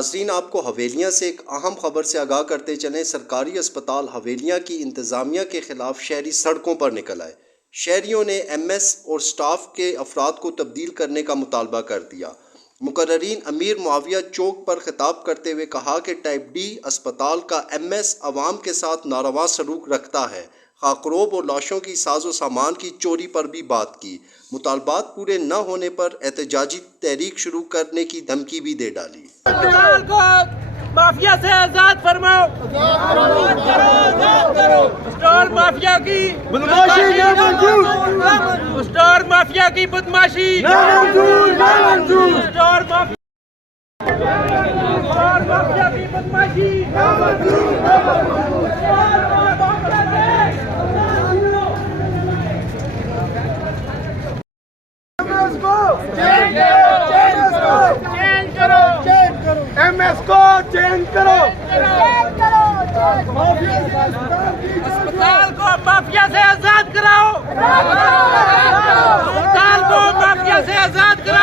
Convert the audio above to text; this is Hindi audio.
नाजरीन, आपको हवेलियाँ से एक अहम खबर से आगाह करते चलें। सरकारी अस्पताल हवेलियाँ की इंतज़ामिया के ख़िलाफ़ शहरी सड़कों पर निकल आए। शहरियों ने MS और स्टाफ के अफराद को तब्दील करने का मुतालबा कर दिया। मुकर्ररीन अमीर मुआविया चौक पर खिताब करते हुए कहा कि टाइप D अस्पताल का MS अवाम के साथ नारवा सलूक रखता है। खाकरोब और लाशों की साजो सामान की चोरी पर भी बात की। मुतालबात पूरे न होने पर एहतजाजी तहरीक शुरू करने की धमकी भी दे डाली। अस्पताल को माफिया से आजाद फरमाओ, स्टोर माफिया की बदमाशी ना मंजूर, स्टोर माफिया की बदमाशी ना मंजूर, ना मंजूर, स्टोर माफिया की बदमाशी ना मंजूर, ना मंजूर। MS को चेंज करो, अस्पताल को माफिया से आजाद कराओ, अस्पताल को माफिया से आजाद कराओ।